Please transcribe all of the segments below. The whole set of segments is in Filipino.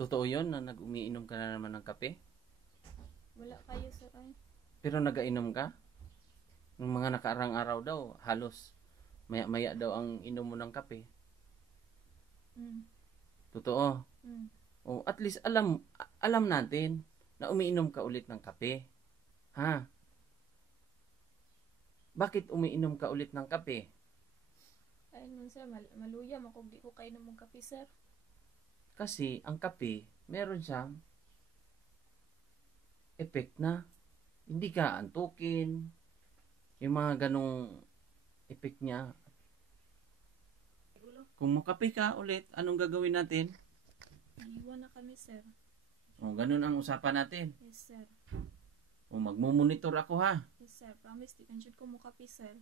Totoo yun na nag-umiinom ka na naman ng kape? Wala kayo sir ay. Pero nagainom ka? Ng mga nakaarang araw daw, halos maya-maya daw ang inom mo ng kape. Totoo? O at least alam natin na umiinom ka ulit ng kape. Ha? Bakit umiinom ka ulit ng kape? Ay nun sir, maluyam ako di ko kayo ng kape sir. Kasi ang kape, meron siyang effect na hindi ka antukin. Yung mga ganong effect niya. Kung makape ka ulit, anong gagawin natin? Iiwan na kami sir. O, ganun ang usapan natin. Yes sir. O, magmumonitor ako ha. Yes sir, promise di kanjud ko mo kape sir.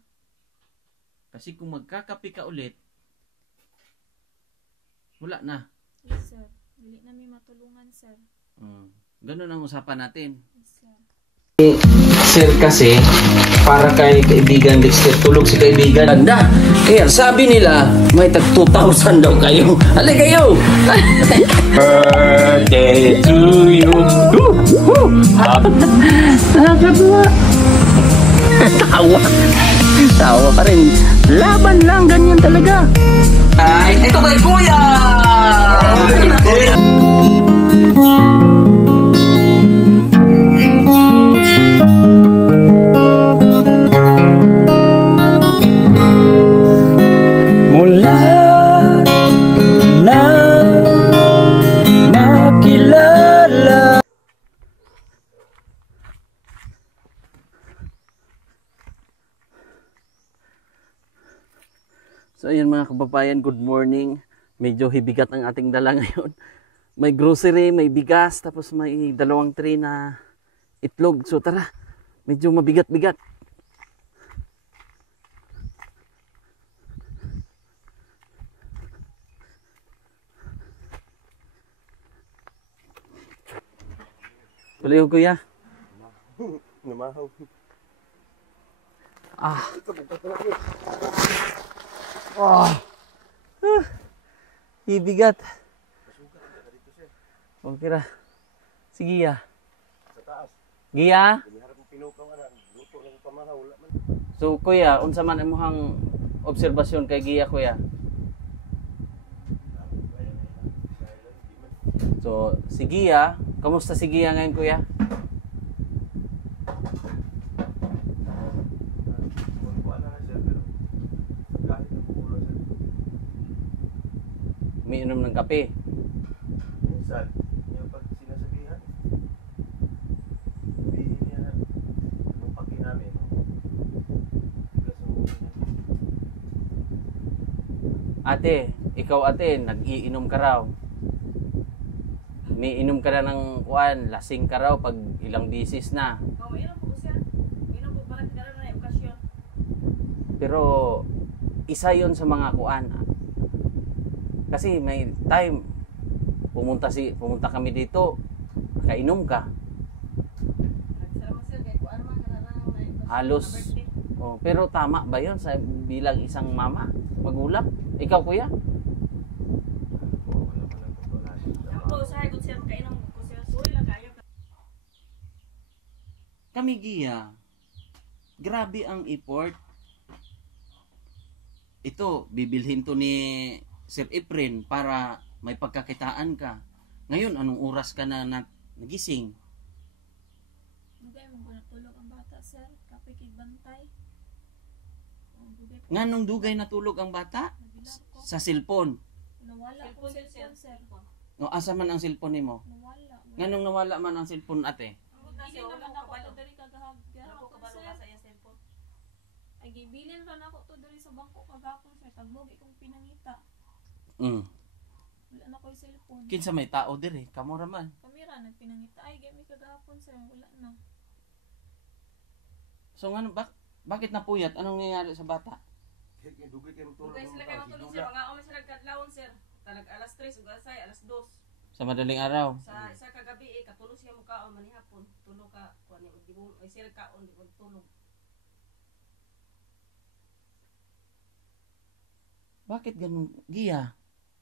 Kasi kung magkakape ka ulit, wala na. Yes sir, dili namin matulungan sir. Ganun ang usapan natin. Yes sir. Sir kasi, para kay kaibigan Dexter, tulog si kaibigan. Ganda! Kaya sabi nila, may tag 2,000 daw kayo. Halay kayo! Birthday to you. Nakakatuwa. Tawa. Tawa pa rin. Laban lang, ganyan talaga. Ay, ito kay Kuya! Mula na nakilala. So ayan mga kababayan, good morning. Medyo hibigat ang ating dala ngayon. May grocery, may bigas, tapos may 2 tray na itlog. So tara, medyo mabigat-bigat. Tuloy ko kuya. Namahaw. Hibigat. Okay ra. Sige ya. Sa taas. Giya. Harap mo pinukaw ana, luto lang pamahaw wala man. So kuya, unsa man imong obserbasyon kay giya kuya? So si Giya, kamusta si Giya ngayon kuya? Umiinom ng kape. Minsan, yung pag sinasabihan, sabihin niya na, anong paki namin, Ate, ikaw ate, nag-iinom ka raw. Umiinom ka na ng kuan, lasing ka raw pag ilang bisis na. Oo, inom po siya. Inom po para kita na okasyon. Pero isa yon sa mga kuan. Kasi may time pumunta kami dito, nakainom ka. Nagsalamat sir kay kuan man kana na Halos. Oh, pero tama ba 'yon sa bilang isang mama, magulang? Ikaw kuya? Ako sa good sir kainom ko sir. Suwi lang kayo. Kami Giya. Grabe ang effort. Ito, bibilhin to ni Sir Efren para may pagkakitaan ka. Ngayon, anong oras ka na nagising? Dugay mo natulog ang bata sir, kape kay bantay. Nganong dugay natulog ang bata? Sa cellphone. Nawala po Cellphone cellphone sir. No, asa man ang cellphone nimo? Nawala. Nganong nawala man ang cellphone ate? Hindi naman ako to diri kagahapon Ako kabalo sir. ka sa iya cellphone. Ay gibilin ra nako to diri sa bangko kagahapon sir. Tagbogi kong pinangita. Wala na ko cellphone. Kinsa may tao diri, kamo ra man. Kamera nagpinangita. Ay gami kagahapon sir. Wala na. So ngano bakit napuyat? Anong nangyayari sa bata? Dugay kayo tulog. Dugay sila kay matulog sir. Mga omen sila kadlawon sir. Talag alas 3 ug alas 6, alas 2. Sa madaling araw. Sa isa ka gabi katulog siya mukaon manihapon. Tulog ka kuan ni di mo ay sir kaon di mo tulog. Bakit ganun, Giya?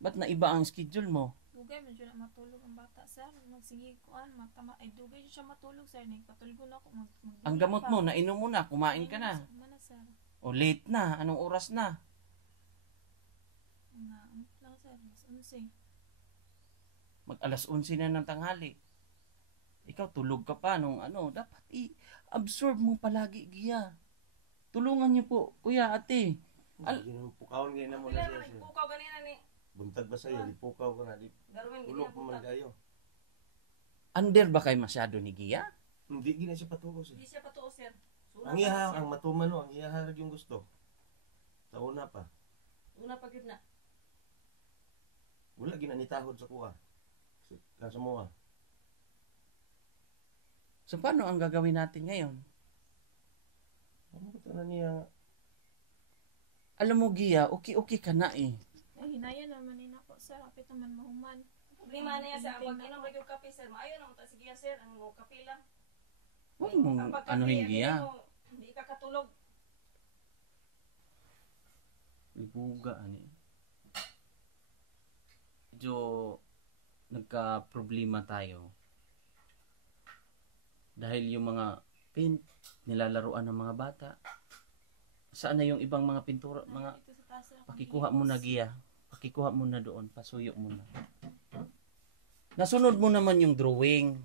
Ba't naiba ang schedule mo? dugay man jud na matulog ang bata sir. Magsige kuan matama ay dugay jud siya matulog sir. Nagpatulgon ako Ang gamot mo, nainom mo na, kumain ka na. Mana sir. O late na, anong oras na? Nga lang sir. Mas 11. Mag alas 11 na ng tanghali. Ikaw tulog ka pa nung ano, dapat i-absorb mo palagi giya. Tulungan niyo po, kuya, ate. Pukawan ngayon na mo Pila na naman siya. ipukaw ganina ni. Buntag ba sa'yo? Ipukaw ko na. Darwin Tulog gini pa man buta. kayo. Under ba kayo masyado ni Gia? Hindi gina siya patuos. Hindi siya patuo sir. Suna Ang pa iha, siya. ang matuman no, ang iha yung gusto. Sa una pa. Una pa gyud na. Wala ginanitahod sa kuha. Sa mua. So paano ang gagawin natin ngayon? Ano ko na niya? Alam mo Gia, okay ka na eh. Ay hinaya naman ni nako sir. Apit naman mahuman. Problema na yan sa pag inom ra gyud kape sir. Maayo na mo ta sige sir ang mo kape lang. Huwag mong Kapag kape, anuhin ang Gia. inom, Hindi ka katulog. Ibuga ani. Medyo nagka-problema tayo. Dahil yung mga paint nilalaruan ng mga bata. Saan na yung ibang mga pintura, mga Dito sa taas sir. pakikuha mo na Gia. Pakikuha mo na doon, pasuyo mo na. Nasunod mo naman yung drawing.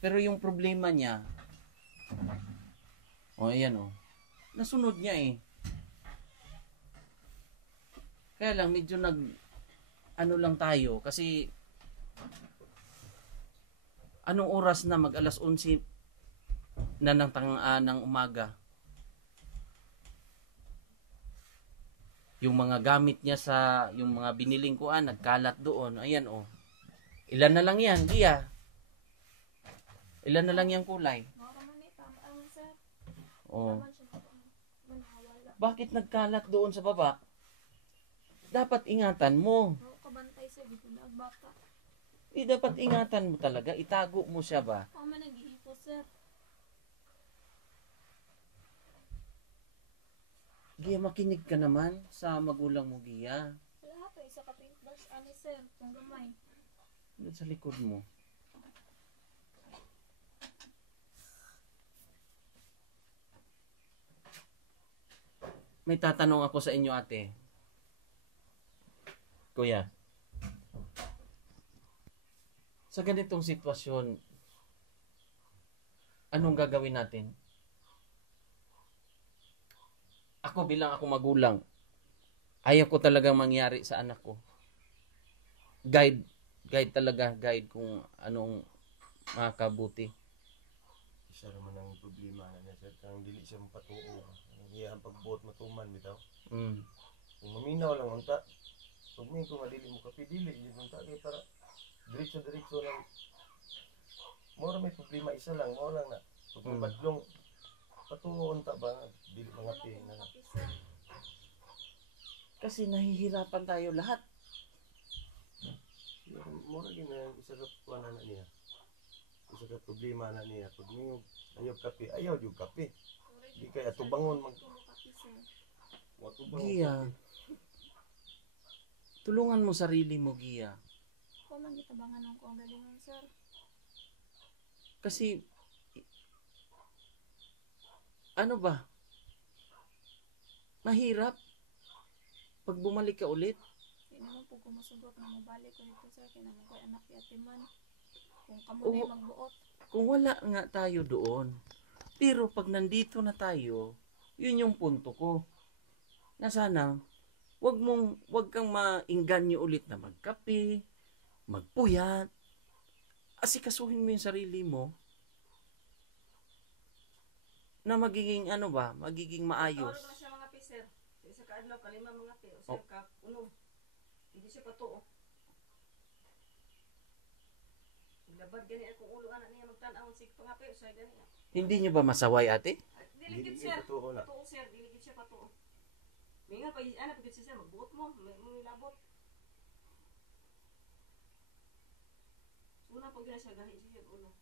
Pero yung problema niya, ayan nasunod niya eh. Kaya lang medyo ano lang tayo kasi anong oras na mag alas 11 na ng umaga. Yung mga gamit niya yung mga biniling kuan nagkalat doon. Ayan Ilan na lang yan, Gia? Ilan na lang yung kulay? Mara man ni tama ang sir. Oh. Taman siya manawala. Bakit nagkalat doon sa baba? Dapat ingatan mo. Ako kabantay sir dito na ang bata. Dapat ingatan mo talaga. Itago mo siya ba? Ako man nag-iipo sir. Gia, makinig ka naman sa magulang mo, Gia. Wala pa isa ka paintbrush ani sir. Kung gamay. Doon sa likod mo. May tatanong ako sa inyo, ate. Kuya. Sa ganitong sitwasyon, anong gagawin natin? Ako bilang ako magulang, ayaw ko talagang mangyari sa anak ko. Guide kung anong makakabuti. Isa naman ang problema na niya. Kang dili siya mapatuo. Ang iya ang pagbuot matuman bitaw. Kung maminaw lang unta. Pag may kung adili mo kapidili, yun unta kay para diretso lang. Mora may problema isa lang, mo lang na. Pag mabadlong patuo unta ba dili mga pi na. Kasi nahihirapan tayo lahat. Mora gid na isa ka kuan na niya. Isa ka problema na niya. Pag may ayaw jud kape. Di kay atubangon mag Gia, tulungan mo sarili mo, Gia. Ako man gitabangan ng kong galingon sir. Kasi, ano ba? Mahirap. Pag bumalik ka ulit, Di naman po kumusugot na mabalik ko dito sir. Kaya naman ko anak yatiman. Kung kamo Oo. na magbuot. kung wala nga tayo doon. Pero pag nandito na tayo, yun yung punto ko. Na sana, wag kang maingganyo ulit na magkape, magpuyat. Asikasuhin mo yung sarili mo na magiging magiging maayos. Tawag na siya mga piser. Isa ka adlaw kalima mga pi o sir ka unom. Hindi siya patuo. Labad gani akong ulo anak niya magtan-aw sig pangapi o say gani. Hindi nyo ba masaway, ate? Diligid Dili sir. patuo na. Patuo sir, diligid siya patuo. Minga pa ana pagid siya magbuot mo, may labot. Una pag gina siya gahi siya ulo.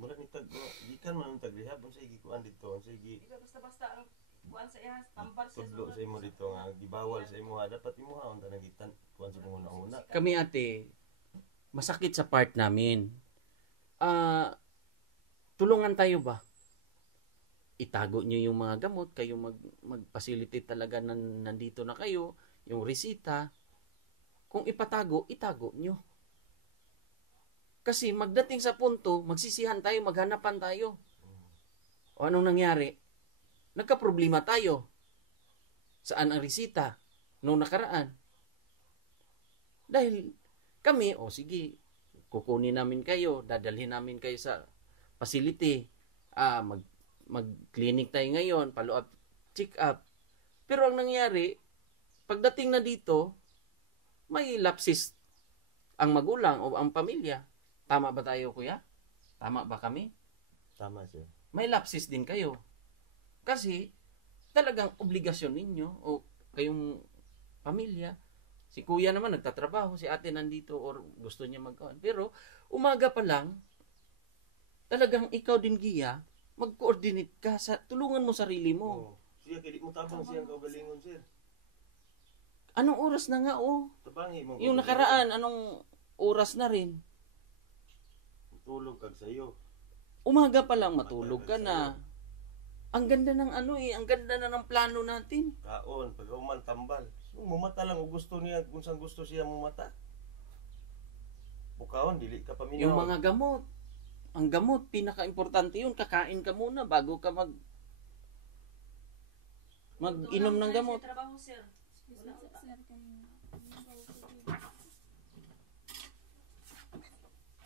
Mura ni tag gikan man ang tag rehab unsa igi kuan dito, unsa igi Di ba basta-basta ang kuan sa iya, tambal siya Tudlo sa imo dito nga gibawal sa imo ha, dapat imo ha unta nagitan kuan sa una-una. Kami ate, masakit sa part namin. Tulungan tayo ba? Itago nyo yung mga gamot, kayo mag-facilitate talaga nandito na kayo, yung resita. Kung ipatago, itago nyo. Kasi magdating sa punto, magsisihan tayo, maghanapan tayo. O anong nangyari? Nagka-problema tayo. Saan ang resita? Noong nakaraan. Dahil kami, sige, kukunin namin kayo, dadalhin namin kayo sa facility. Mag-clinic tayo ngayon, follow-up, check-up. Pero ang nangyari, pagdating na dito, may lapsis ang magulang o ang pamilya. Tama ba tayo, kuya? Tama ba kami? Tama sir. May lapsis din kayo. Kasi talagang obligasyon ninyo o kayong pamilya. Si kuya naman nagtatrabaho, si ate nandito or gusto niya magkawan. Pero umaga pa lang, talagang ikaw din giya, mag-coordinate ka, tulungan mo sarili mo. Siya kaya di mo tabang siyang kaugalingon sir. Anong oras na nga Tabangi mo. Yung nakaraan, anong oras na rin? Tulog kag sayo. Umaga pa lang matulog ka na. Ang ganda ng ang ganda na ng plano natin. Kaon pag uman tambal. So, mumata lang kung gusto niya, kung saan gusto siya mumata. Bukaon dili ka paminaw. Yung mga gamot. Ang gamot, pinaka-importante yun. Kakain ka muna bago ka mag-inom ng gamot. Trabaho sir. Sir, kayo.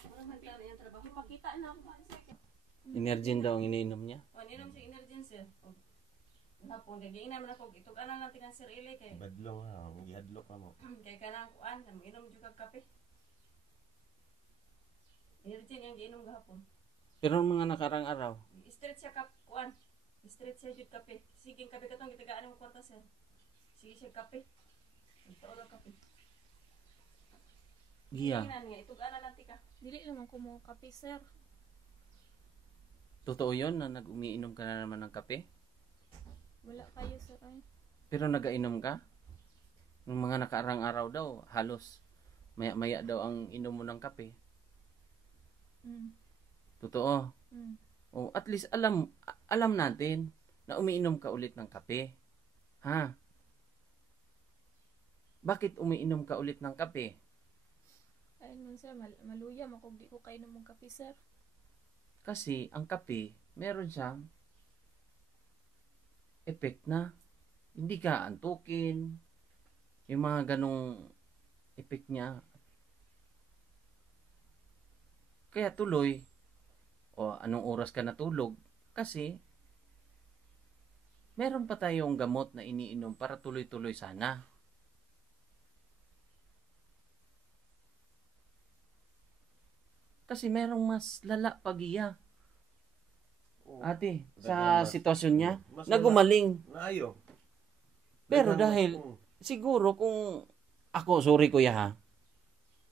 Walang hantala yung trabaho. Ipakita na ako sir. Energin daw ang iniinom niya. Inom siya energy sir. Wala po, hindi naman ako. Itog ana lang tinang sir ili kay. Badlong ha, gihadlok ka mo. Kay kanang kuan, inom jud kag kape. Energy niyang giinom gahapon. Pero ang mga nakarang araw, Straight siya kap kuan. Straight siya jud kape. Sige kape katong gitagaan mo kwarta sir. Sige siya kape. Ito lang kape. giya. Tingnan nga itog ana lang tika. Dili naman ko mo kape, sir. Totoo yun na nag-umiinom ka na naman ng kape? Wala kayo, sir. Ay. Pero nagainom ka? Nung mga nakaarang araw daw, halos maya-maya daw ang inom mo ng kape. Mm. Totoo. Mm. O at least alam natin na umiinom ka ulit ng kape. Ha? Bakit umiinom ka ulit ng kape? Ayun man, sir. Maluyam ako. Di ko kayo ng kape, sir. Kasi ang kape, meron siyang effect na hindi ka antukin. Yung mga ganong effect niya. Kaya tuloy, anong oras ka natulog? Kasi meron pa tayong gamot na iniinom para tuloy-tuloy sana. Kasi merong mas lala pagiya. Ate, sa sitwasyon niya, nagumaling. Naayo. Pero dahil, siguro kung, sorry kuya ha,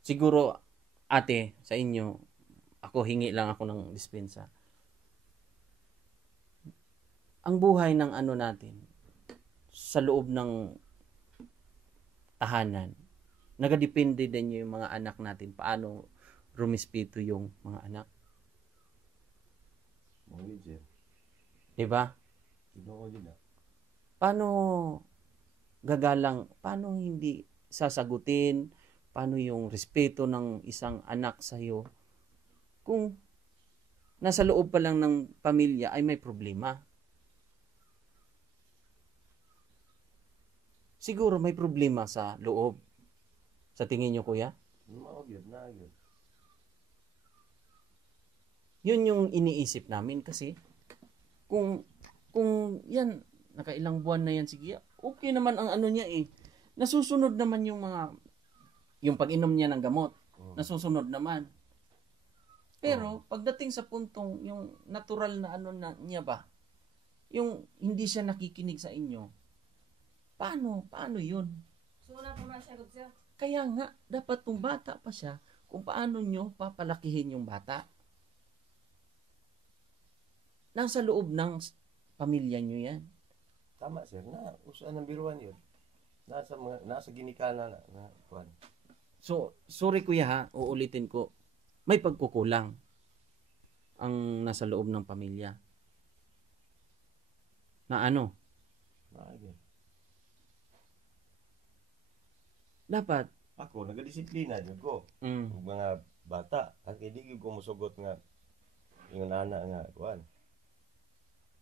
siguro ate, sa inyo, ako hingi lang ako ng dispensa. Ang buhay ng natin, sa loob ng tahanan, nagadepende din yung mga anak natin, paano rumispeto yung mga anak. Diba? Paano gagalang, paano hindi sasagutin, paano yung respeto ng isang anak sa'yo kung nasa loob pa lang ng pamilya ay may problema. Siguro may problema sa loob. Sa tingin nyo, kuya? Nagyod. Yun yung iniisip namin kasi kung yan, nakailang buwan na yan sige, okay naman ang niya eh. Nasusunod naman yung pag-inom niya ng gamot. Nasusunod naman. Pero pagdating sa puntong yung natural na niya ba, yung hindi siya nakikinig sa inyo, paano yun? So wala pa man siya good sir. Kaya nga, dapat nung bata pa siya, kung paano nyo papalakihin yung bata. Nasa loob ng pamilya nyo yan. tama sir, na usan ng biruan yun. Nasa ginikana na kuan. So, sorry kuya ha, uulitin ko. May pagkukulang ang nasa loob ng pamilya. Na ano? Maagi. Dapat. Ako, nagadisiplina dyan ko. Mm. Mga bata, at hindi ko musugot nga yung nana nga, kuan.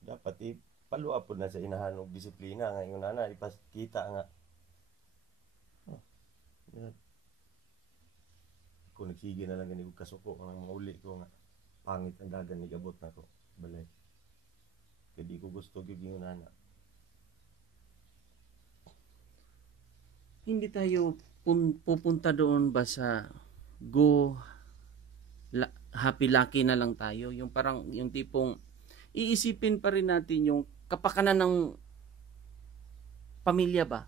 Dapat ipaluwa po na sa inahan og disiplina nga yung nana, ipakita nga. Yan. Ako nagsige na lang ganito kasuko ng mga uli ko nga. Pangit ang dagan ni gabot na ko. Balay. Kaya di ko gusto yung nana. Hindi tayo pupunta doon ba sa happy lucky na lang tayo, yung parang yung tipong iisipin pa rin natin yung kapakanan ng pamilya ba.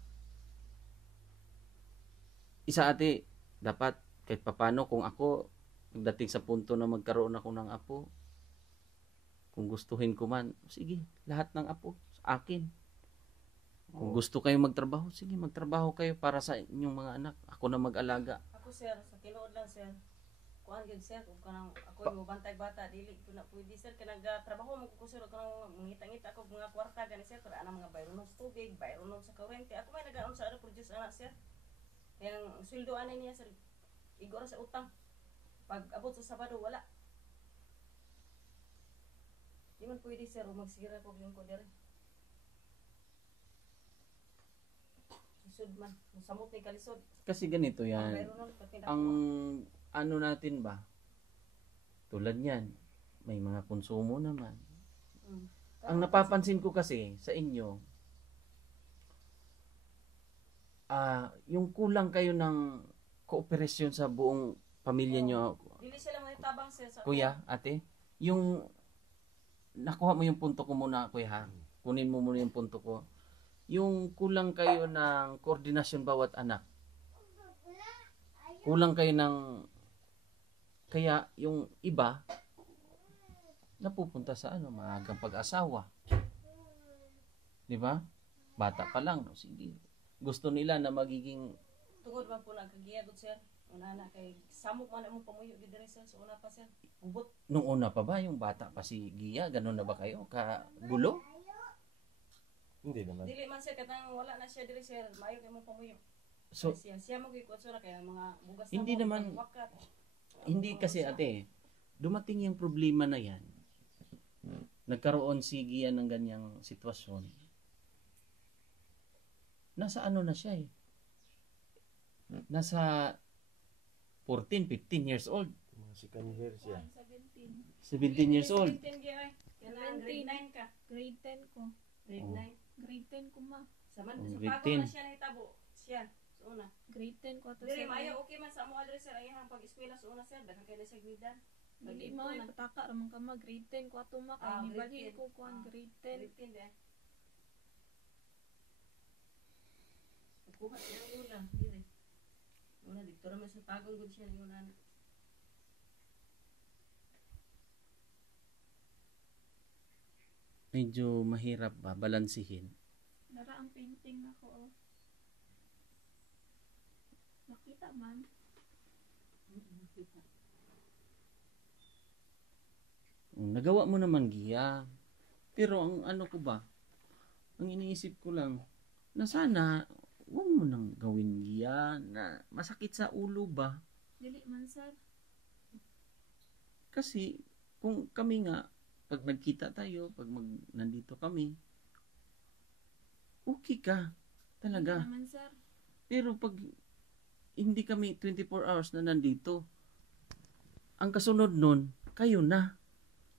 Isa ate, dapat kahit papano kung ako pagdating sa punto na magkaroon ako ng apo, kung gustuhin ko man, sige, lahat ng apo sa akin. Kung gusto kayo magtrabaho, sige, magtrabaho kayo para sa inyong mga anak. Ako na mag-alaga. Ako sir, sa tinuod lang sir. Kuan gyud sir, kung kanang ako yung bantay bata dili ko na pwede sir kanang trabaho mo ko sir kanang mangita-ngita ako mga kwarta gani sir para ana mga bayron sa tubig, bayron sa kuryente. Ako may nagaon sa produce ana sir. Kaya ang sweldo ani niya sir igora sa utang. Pag abot sa Sabado wala. Di man pwede sir magsira ko yung ko dire. Lisod man, samot ni kalisod. Kasi ganito yan. Bayron nun, pagtinda Ang ko. ano natin ba? Tulad yan, may mga konsumo naman. Ang napapansin ko kasi sa inyo, yung kulang kayo ng kooperasyon sa buong pamilya nyo. Dili sila mga tabang sir sa Kuya, ate, yung nakuha mo yung punto ko muna, kuya ha. Kunin mo muna yung punto ko. Yung kulang kayo ng koordinasyon bawat anak. Kulang kayo ng kaya yung iba napupunta sa maagang pag-asawa. 'Di ba? Bata pa lang, no? Sige. Gusto nila na magiging tungod man po nagkagiyagot sir. Una na kay samok man among pamuyo gid diri sir. So una pa sir. Ubot. nung una pa ba yung bata pa si Gia, ganun na ba kayo? Kagulo? Hindi naman. Dili man sir katang wala na siya diri sir. Maayo kay mong pamuyo. So siya mo gyud sir kay mga bugas na Hindi mo, naman. wakat. hindi kasi ate, dumating yung problema na yan. Nagkaroon si Gia ng ganyang sitwasyon. Nasa ano na siya eh. Nasa 14, 15 years old. Mga second year siya. 17. 17 years old. 17 gyud ay. Kana grade 9 ka. Grade 10 ko. Grade Oh. 9. Grade 10 ko ma. Saman Oh, sa grade bago 10. na siya nahitabo. Siya. So una. Grade 10 ko to Dili sa maayo okay man sa mo address sir ayang pag-eskwela sa una sir daghan kay na siya gridan. Dili mo ay pataka ramang ka ma. Grade 10 ko ato ma. Ah, Kay grade nibali 10. ko kuan grade 10. Grade 10 din. Kuha siya ng una. Dili. Una dito ra man sa tagong gud siya ng una. Medyo mahirap ba balansihin? Dara ang painting nako oh. Nakita man. Nagawa mo naman Gia. Pero ang ano ko ba? Ang iniisip ko lang na sana huwag mo nang gawin Gia na masakit sa ulo ba? Dili man sir. Kasi kung kami nga pag nagkita tayo, pag nandito kami, okay ka talaga. Dili naman sir. Pero pag hindi kami 24 hours na nandito, ang kasunod nun, kayo na.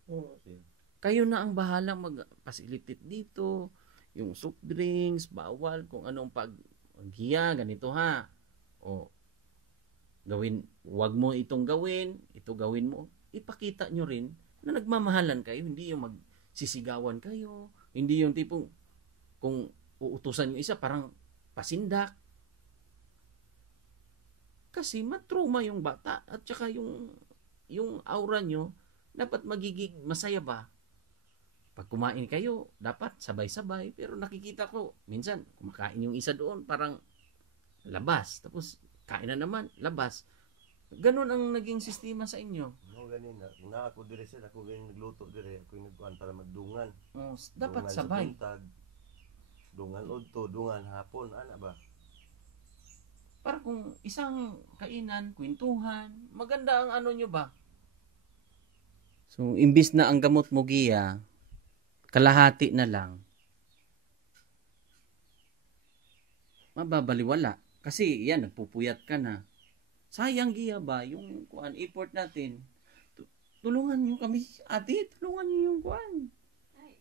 Oo, sir. Kayo na ang bahalang mag-facilitate dito, yung soft drinks, bawal, kung anong pag-giya, ganito ha. O, gawin, wag mo itong gawin, ito gawin mo. Ipakita nyo rin na nagmamahalan kayo, hindi yung magsisigawan kayo, hindi yung tipong, kung uutusan yung isa, parang pasindak. Kasi matruma yung bata, at saka yung aura nyo, dapat magiging masaya ba? Pag kumain kayo, dapat sabay-sabay. Pero nakikita ko, minsan, kumakain yung isa doon, parang labas. Tapos, kain na naman, labas. Ganon ang naging sistema sa inyo. No, ganin na. Kung na ako dire sir, ako ganin nagluto dire. Ako yung nagkuhan para magdungan. Oh, dapat Dungan sabay. Sa buntag, dungan udto, dungan hapon. Ana ba? Para kung isang kainan, kwentuhan, maganda ang ano nyo ba? So, imbis na ang gamot mo, Gia, kalahati na lang, mababaliwala. Kasi yan, nagpupuyat ka na. Sayang, Gia ba, yung kuan, effort natin. Tulungan nyo kami, ate, tulungan nyo yung kuan. Ay,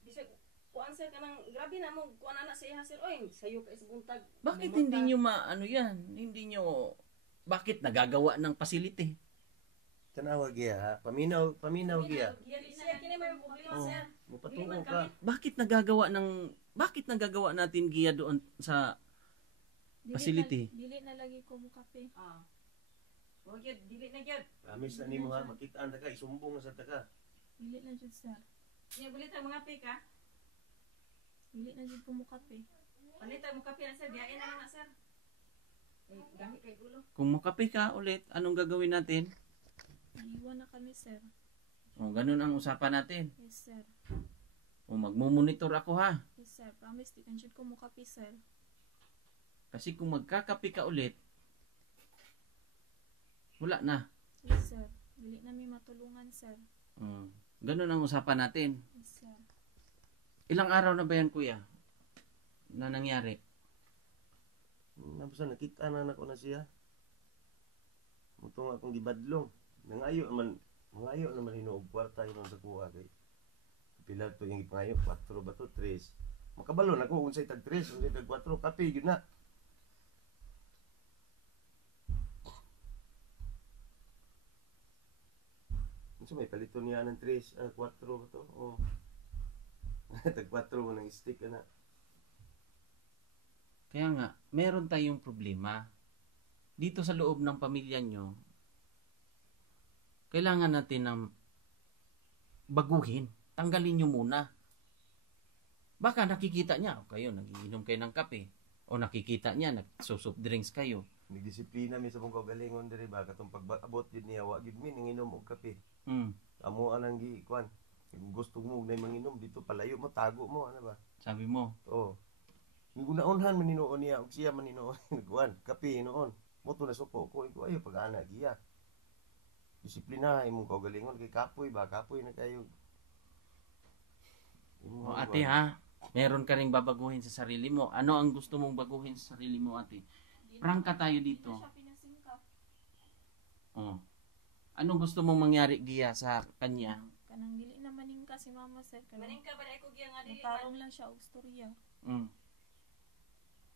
bisag kuan sir kanang grabe na mo kuan ana sa iya sir. Oy, sayo ka sa buntag. Bakit hindi nyo maano yan? Hindi nyo, bakit nagagawa ng facility? Tanawa giya ha. Paminaw giya. Siya kini may problema Oh. sir. Mupatungo ka. Bakit nagagawa natin, Gia, doon sa facility? Dili na lagi ko mo kape. Ah. O gyud dili na gyud. Promise na nimo ha, makitaan ta ka, isumbong na sa taka. Dili na jud sir. Nya bulit ang mga pika. Dili na jud ko mo kape. Panita mo kape na sir, diain na lang na sir. Eh, gahi kay gulo. Kung makape ka ulit, anong gagawin natin? Iwan na kami sir. O, ganun ang usapan natin. Yes sir. O, magmumonitor ako ha. Yes sir. Promise di kan jud ko mo kape sir. Kasi kung magkakape ka ulit, wala na. Yes sir. Dili na mi matulungan sir. Ganun ang usapan natin. Yes sir. Ilang araw na ba yan, kuya? Na nangyari? Nabasa nakita na nako na siya. Mutong akong gibadlong. Nangayo naman hinuog kwarta yun sa kuha kay. Pila to yung ipangayo 4 ba to 3. Makabalo na ko unsay tag 3, unsay tag 4, kape gyud na. Unsa may palito niya ng 3, 4 ba to? Oh. Tag 4 mo ng stick na. Kaya nga, meron tayong problema. Dito sa loob ng pamilya nyo, kailangan natin ng baguhin. Tanggalin nyo muna. Baka nakikita niya, o kayo, nagiinom kayo ng kape. O nakikita niya, nagsusup drinks kayo. Nagdisiplina mi sa mong kaugalingon diri ba katong pag-abot gid niya wa gid mi nanginom og kape. Amo anang gi kwan. Kung gusto mo na manginom dito palayo mo tago mo ano ba? Sabi mo, Oo. Gigunaonhan man hinuon niya og siya man hinuon nagkuan kape noon. Mo to nasuko ko ayo pag-ana giya. Disiplina imong kaugalingon kay kapoy ba kapoy na kayo. o ate ha, meron ka ring babaguhin sa sarili mo. Ano ang gusto mong baguhin sa sarili mo, ate? Prangka tayo Dili dito. na siya pinasingkap. Oh. Anong gusto mong mangyari, Gia, sa kanya? Kanang dili na maningka si mama sir. Kanang Maning ka ba dai ko giya nga dili. mutarong lang siya og storya. Mm.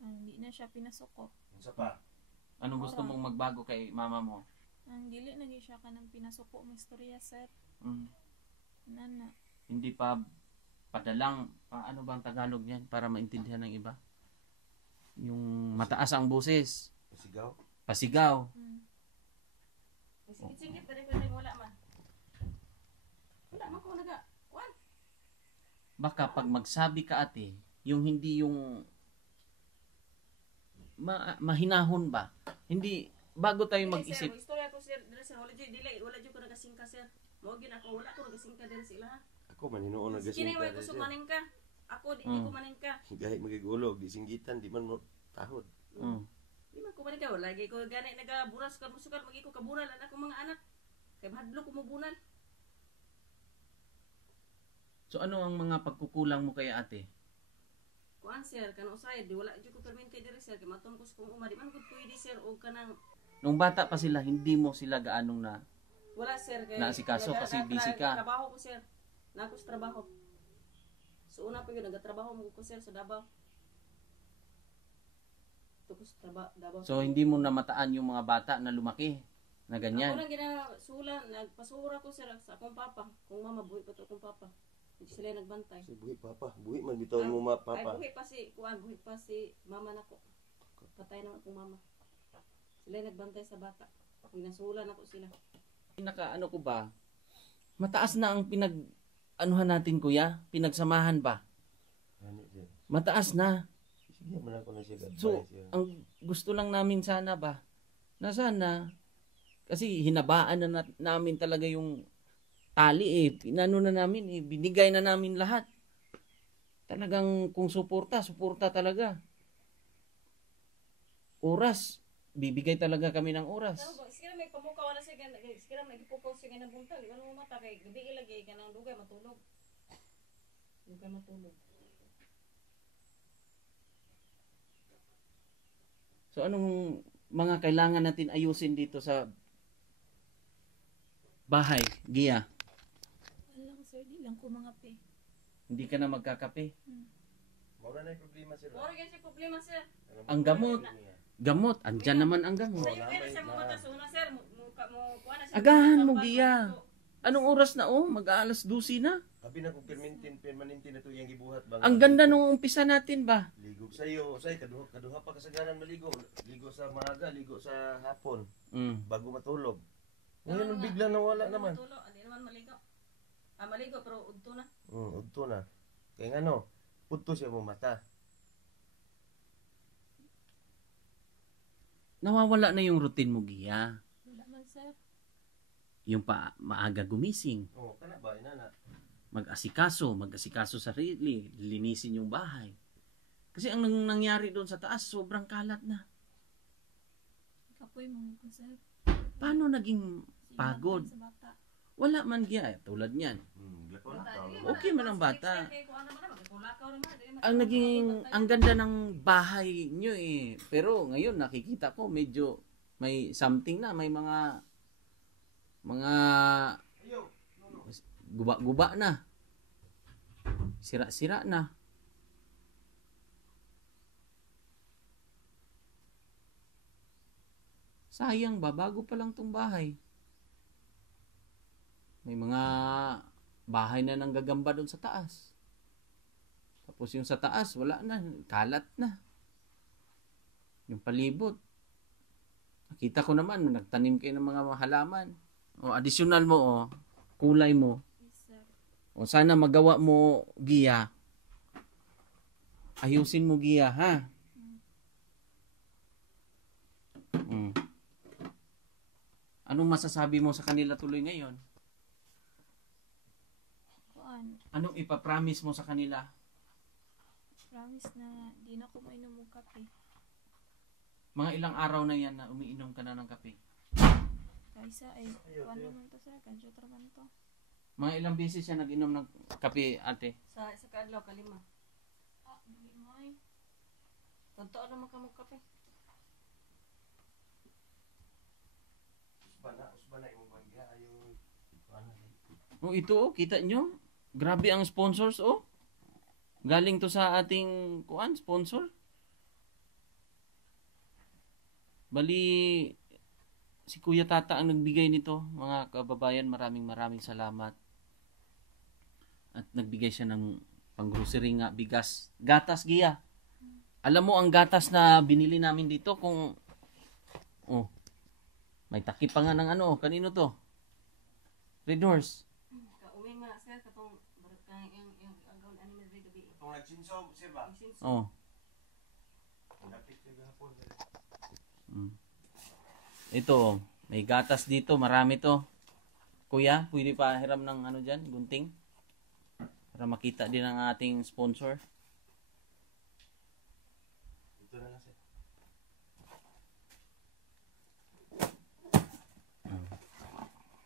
Hindi na siya pinasuko. Unsa pa? Anong gusto mong magbago kay mama mo? Ang dili na gyud siya kanang pinasuko mo istorya sir. Mm. Nana. Hindi pa padalang, ano bang Tagalog niyan para maintindihan ng iba? Yung mataas ang boses, Sigaw. pasigaw. Singit-singit ba dai ko wala man. Wala man ko naga. Kuan. Baka pag magsabi ka, ate, yung hindi yung mahinahon ba? Hindi, bago tayo mag-isip. Sir, istorya ko sir, dili sir, wala jud ko nagasingka sir. Mo gid ako wala ko nagasingka diri sila ha. Ako man hinuon Kini nagasingka. way kusog maning ka. Ako di ko maning ka. Gahi magigulog di singgitan di man mo tahod. Di man ko maning ka wala gyud ko gani nagaburas ka musukal magi ko kabural ang akong mga anak. Kay mahadlo ko mo bunal. So ano ang mga pagkukulang mo kay ate? Kuan sir, kana usay di wala jud ko permente diri sir kay maton ko sa kong uma di man gud pwede sir og kanang Nung bata pa sila, hindi mo sila gaanong na wala sir kay Naasikaso kasi busy ka. Trabaho ko sir. Nako sa trabaho. So una pa yun nagatrabaho mo ko sir sa Davao. Tapos Davao. So hindi mo namataan yung mga bata na lumaki na Ako ganyan. lang ginasula, nagpasura ko sir sa akong papa. Kung mama buhi pa to akong papa. Hindi sila nagbantay. Si buhi papa, buhi man bitaw mo Ay papa. buhi pa si mama nako. Patay na akong mama. Sila nagbantay sa bata. Ginasulan ako sila. Naka ano ko ba? Mataas na ang anuhan natin kuya, pinagsamahan ba? Ano siya? Mataas na. Sige man ako na siya advice. So, ang gusto lang namin sana ba, na sana, kasi hinabaan na namin talaga yung tali eh. Inano na namin eh, binigay na namin lahat. Talagang kung suporta talaga. Oras, bibigay talaga kami ng oras. Sikira may pamukaw na siya, sikira may ipukaw siya ng buntag. Ano mo mata kay gabi ilagay ka ng dugay matulog. Dugay matulog. So anong mga kailangan natin ayusin dito sa bahay, Gia? Alam sir, di lang ko mga pe. Hindi ka na magkakape. Mura na yung problema sir. Moro gyud si problema sir. Ang gamot, andyan naman ang gamot. Sayo kaya siya mo mata suna sir, mo kuha na siya. Agahan mo, Gia. Anong oras na oh? Mag-aalas 12 na. Abi na kung permanente na to yung gibuhat ba? Ang ganda nung umpisa natin ba? Ligo sa'yo. Say, kaduha pa kasagaran maligo. Ligo sa maaga, ligo sa hapon. Bago matulog. Ngayon biglang nawala naman. Matulog, hindi naman maligo. Maligo pero udto na. Udto na. Kaya nga no, punto siya mo mata. Nawawala na yung routine mo, Gia. Wala man sir. Yung maaga gumising, Oo, kana ba? Inana. mag-asikaso sarili, linisin yung bahay. Kasi ang nangyari doon sa taas, sobrang kalat na. Kapoy mo ko sir. Paano naging pagod? Sa bata. Wala man, Gia. Tulad niyan. Okay man ang bata. Ang ganda ng bahay nyo eh. Pero ngayon nakikita ko medyo may something na, may mga guba-guba na. Sira-sira na. Sayang ba, bago pa lang tong bahay. May mga bahay na nanggagamba doon sa taas. Tapos yung sa taas, wala na. Kalat na. Yung palibot. Nakita ko naman, nagtanim kayo ng mga halaman. O, additional mo, o. Kulay mo. Yes sir. O, sana magawa mo, Gia. Ayusin mo, Gia, ha? Anong masasabi mo sa kanila tuloy ngayon? Kuan, Anong ipapromise mo sa kanila? promise na di na ko mainom og kape. Mga ilang araw na yan na umiinom ka na ng kape? Kaysa ay kuan naman to sir, kadyo traban to. Mga ilang beses siya nag-inom ng kape, ate? Sa kaadlaw kalima. Dili mo ay. Totoo naman ka mo kape. Usbana imong bangga ayo. Oh, ito oh, kita nyo? Grabe ang sponsors oh. Galing to sa ating sponsor. Bali si Kuya Tata ang nagbigay nito, mga kababayan. Maraming salamat. At nagbigay siya ng pang-grocery nga, bigas, gatas, Gia. Alam mo ang gatas na binili namin dito kung may takip pa nga ng kanino to? Red Horse. Kauwi nga sir katong barakang yung agaw ani na gabi. Kung nagsinsog sir ba? Oh. Napit siya gahapon. Ito, may gatas dito, marami to. Kuya, pwede pa hiram ng dyan, gunting? Para makita din ang ating sponsor. Ito na lang sir.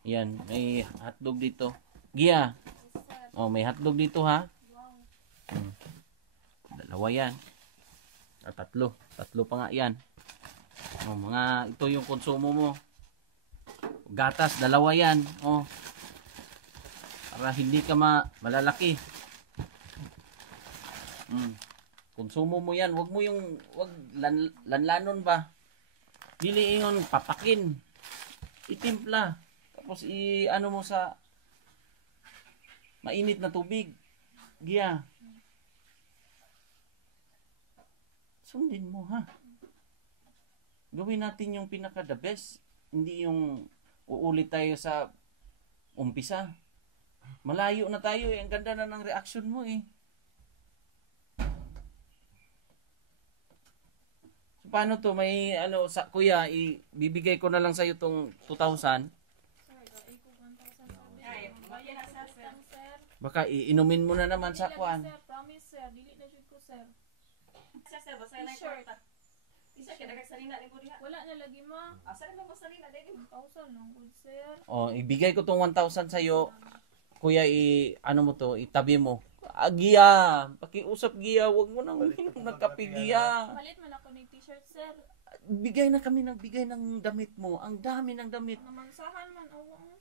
Yan, may hotdog dito. Gia, oh, may hotdog dito ha. Dalawa yan. Tatlo pa nga yan. Oh, ito yung konsumo mo. Gatas, dalawa yan. Oh. Para hindi ka malalaki. Konsumo mo yan. Wag lanlanon ba? Dili ingon papakin. Itimpla. Tapos mo sa mainit na tubig. Gia. Sundin mo ha. Gawin natin yung pinaka the best. Hindi yung uulit tayo sa umpisa. Malayo na tayo eh. Ang ganda na ng reaction mo eh. So, paano to? May ano, sa, kuya, ibibigay ko na lang sa'yo tong 2,000. Sir, ay ko 1,000 sabi. Ay, Bayan na sa sa sir. Sir. Baka iinumin mo na naman sa Dili kwan. lagi, sir. Promise, sir. Dili na jud ko, sir. Sir, basta lang T-shirt. kwarta. Isa kaya nagsalina ni ko diha. Wala na lagi, ma. Asa na mo salina dili? 1,000 lang, good, sir. Oh, ibigay ko tong 1,000 sa'yo. Kuya, ano mo to, itabi mo. Giya, pakiusap Giya, wag mo nang nagkape Giya. Palit man ako ng t-shirt, sir. Bigay ng damit mo. Ang dami ng damit. Namansahan man, awa mo.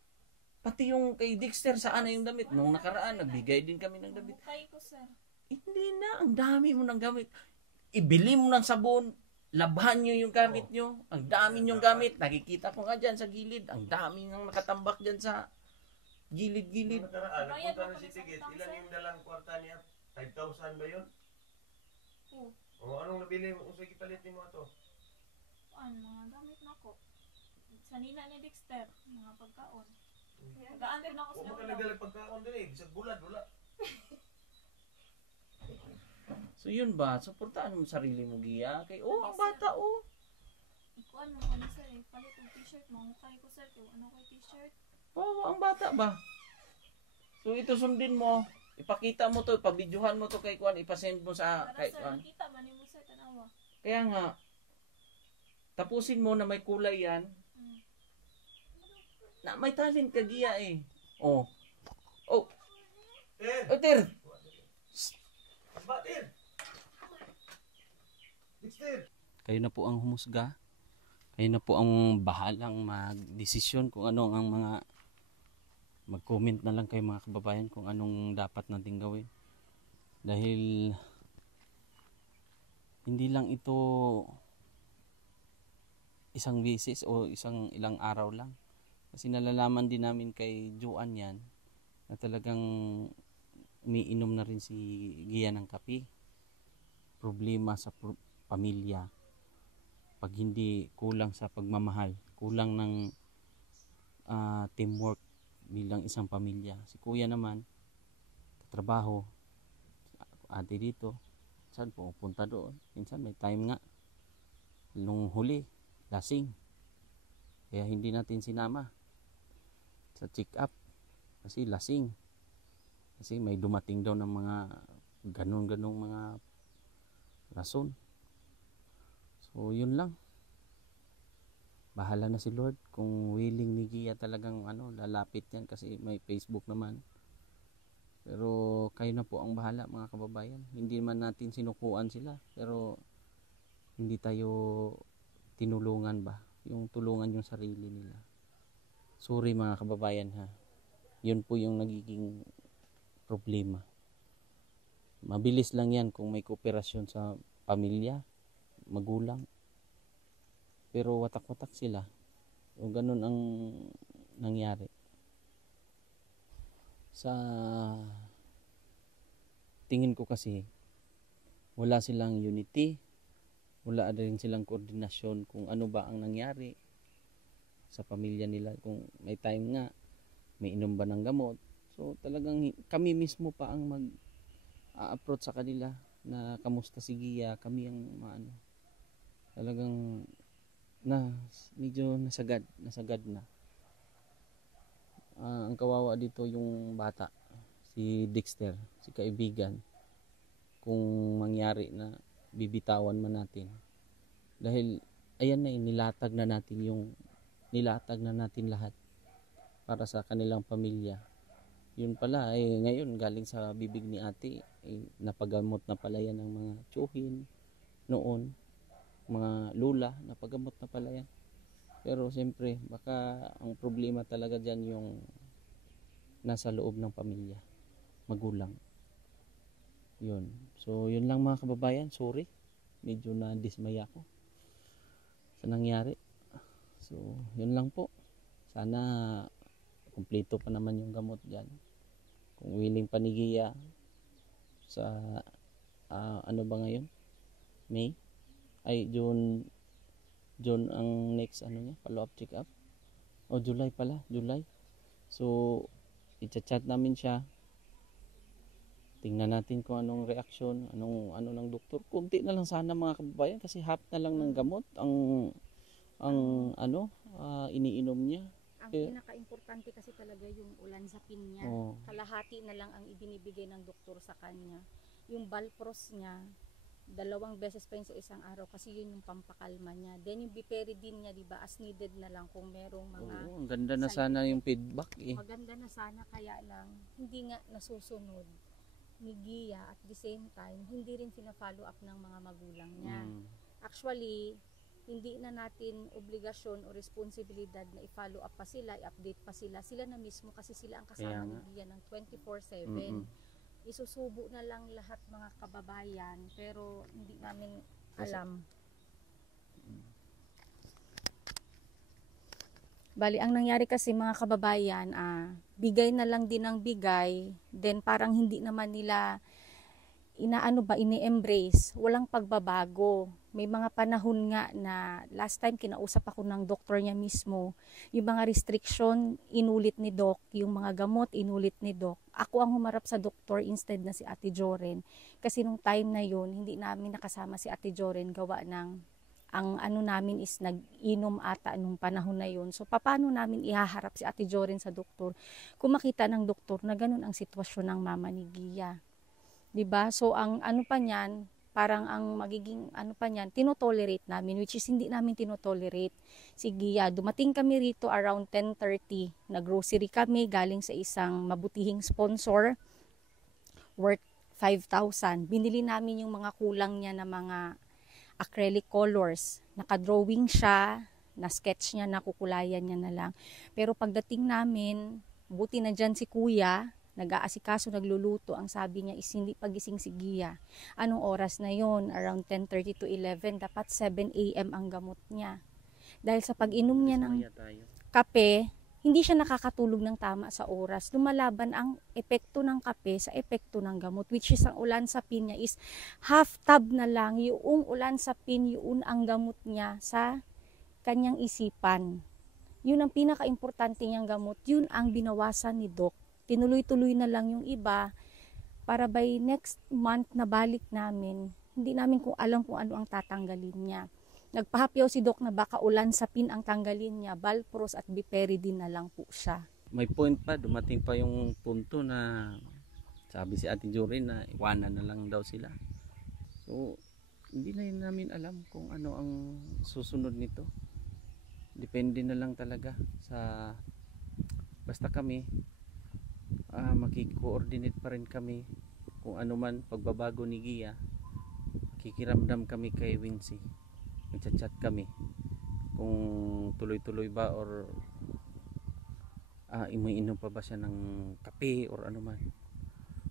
Pati yung kay Dexter, saan na yung damit? Nung nakaraan, nagbigay din kami ng damit. Mukay ko, sir. Hindi na, ang dami mo ng gamit. Ibili mo ng sabon, labhan nyo yung gamit nyo. Ang dami nyong gamit. Nakikita ko nga dyan sa gilid. Ang dami nang nakatambak dyan sa gilid-gilid. Nung nakaraan, Bayad nagpunta mo na si kami sa Tigit. utang, Ilan sir. yung dalang kwarta niya? 5,000 ba yun? Oh, O anong nabili mo? Usay kipalit mo ito? mga gamit na ko. Sa nina ni Dexter, mga pagkaon. Gaan ko na ako Huwag sa mo ka ulam. nagdalag pagkaon din eh. Bisag bulad, wala. So yun ba? Suportaan mo sarili mo, Giya. Kay, ang bata, Ikuan mo kami, sir. Palit yung t-shirt. Mamukay ko, sir. Kung ano ko yung t-shirt. Ang bata ba? So ito sundin mo. Ipakita mo to, ipabidyohan mo to kay Kwan, ipasend mo sa Para, kay sir, Kwan. nakita man mo, sir, tanawa. Kaya nga, tapusin mo na may kulay yan. Mm. Na may talent ka, Giya eh. Ter! Oter! Batir! Dexter! Kayo na po ang humusga. Kayo na po ang bahalang magdesisyon kung ano ang mga mag-comment na lang kayo mga kababayan kung anong dapat nating gawin. Dahil hindi lang ito isang beses o ilang araw lang. Kasi nalalaman din namin kay Joan yan na talagang umiinom na rin si Gia ng kape. Problema sa pamilya. Pag hindi kulang sa pagmamahal, kulang ng teamwork bilang isang pamilya. Si kuya naman, katrabaho, ate dito, saan pupunta doon. Minsan may time nga, nung huli, lasing. Kaya hindi natin sinama sa check-up kasi lasing. Kasi may dumating daw ng mga ganun-ganung mga rason. So yun lang. Bahala na si Lord kung willing ni Gia talagang lalapit yan kasi may Facebook naman. Pero kayo na po ang bahala mga kababayan. Hindi man natin sinukuan sila pero hindi tayo tinulungan ba? Yung tulungan yung sarili nila. Sorry mga kababayan ha. Yun po yung nagiging problema. Mabilis lang yan kung may kooperasyon sa pamilya, magulang. Pero watak-watak sila. O ganun ang nangyari. Sa tingin ko kasi wala silang unity, wala rin silang koordinasyon kung ano ba ang nangyari sa pamilya nila. Kung may time nga, may inom ba ng gamot. So talagang kami mismo pa ang mag-approach sa kanila na kamusta si Gia, kami ang talagang medyo nasagad na. Ang kawawa dito yung bata, si Dexter, si kaibigan, kung mangyari na bibitawan man natin. Dahil ayan na nilatag na natin lahat para sa kanilang pamilya. Yun pala ngayon galing sa bibig ni ate, napagamot na pala yan ng mga tsuhin noon, mga lula, napagamot na pala yan. Pero siyempre baka ang problema talaga dyan yung nasa loob ng pamilya, magulang. Yun. So yun lang mga kababayan, sorry, medyo na-dismaya ako sa nangyari. So yun lang po, sana kumpleto pa naman yung gamot dyan. Kung willing pa ni Gia sa ano ba ngayon? May? Ay, June ang next niya, follow up check up. O July pala, July. So I-chat namin siya. Tingnan natin kung anong reaksyon, ano ng doktor. Kunti na lang sana mga kababayan kasi half na lang ng gamot ang iniinom niya. Ang pinaka-importante kasi talaga yung olanzapine niya. Kalahati na lang ang ibinibigay ng doktor sa kanya. Yung Valpros niya, 2 beses pa yun sa isang araw kasi yun yung pampakalma niya. Then yung Biperidine niya, diba, as needed na lang kung merong mga... Oo, ang ganda na sana yung feedback eh. Maganda na sana, kaya lang hindi nga nasusunod ni Gia at the same time, hindi rin pina-follow up ng mga magulang niya. Actually, hindi na natin obligasyon o responsibilidad na i-follow up pa sila, i-update pa sila. Sila na mismo kasi sila ang kasama ni Gia ng 24/7. Isusubo na lang lahat mga kababayan pero hindi namin alam. Bali, ang nangyari kasi mga kababayan, bigay na lang din ng bigay, then parang hindi naman nila ini-embrace, walang pagbabago. May mga panahon nga na last time kinausap ako ng doktor niya mismo, yung mga restriction inulit ni Doc, yung mga gamot inulit ni Doc. Ako ang humarap sa doktor instead na si Ate Joren. Kasi nung time na yun, hindi namin nakasama si Ate Joren gawa ng ang namin is nag-inom ata nung panahon na yun. So paano namin ihaharap si Ate Joren sa doktor kung makita ng doktor na ganun ang sitwasyon ng mama ni Gia? 'Di ba? So ang pa niyan, parang ang magiging pa niyan, tinotolerate namin, which is hindi namin tinotolerate si Gia. Dumating kami rito around 10:30. Nag-grocery kami galing sa isang mabutihing sponsor worth 5,000. Binili namin yung mga kulang niya na mga acrylic colors. Naka-drawing siya, na-sketch niya, nakukulayan niya na lang. Pero pagdating namin, buti na dyan si Kuya, nag-aasikaso, nagluluto. Ang sabi niya is hindi pagising si Gia. Anong oras na yon? Around 10:30 to 11. Dapat 7 a.m. ang gamot niya. Dahil sa pag-inom niya ng kape, hindi siya nakakatulog ng tama sa oras. Lumalaban ang epekto ng kape sa epekto ng gamot, which is ang olanzapine niya is half tab na lang. Yung olanzapine, yun ang gamot niya sa kanyang isipan. Yun ang pinaka-importante niyang gamot. Yun ang binawasan ni Doc. Tinuloy-tuloy na lang yung iba para by next month na balik namin, hindi namin alam kung ano ang tatanggalin niya. Nagpahapyaw si Doc na baka olanzapine ang tanggalin niya, Valpros at Biperidine na lang po siya. May point pa, dumating pa yung punto na sabi si Ate Joren na iwanan na lang daw sila. So, hindi na namin alam kung ano ang susunod nito. Depende na lang talaga sa basta kami makiko-coordinate pa rin kami kung ano man pagbabago ni Gia. Kikiramdam kami kay Wincy. Nagchat-chat kami kung tuloy-tuloy ba or inom pa ba siya ng kape or ano man.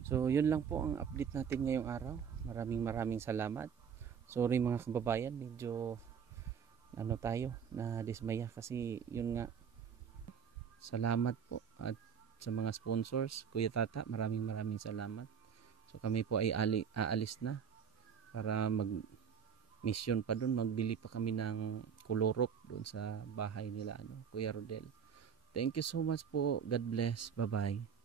So yun lang po ang update natin ngayong araw. Maraming salamat. Sorry mga kababayan, medyo tayo na dismaya kasi yun nga. Salamat po at sa mga sponsors, Kuya Tata, maraming salamat. So kami po ay aalis na para mission pa doon, magbili pa kami ng kulorok doon sa bahay nila Kuya Rodel. Thank you so much po. God bless. Bye-bye.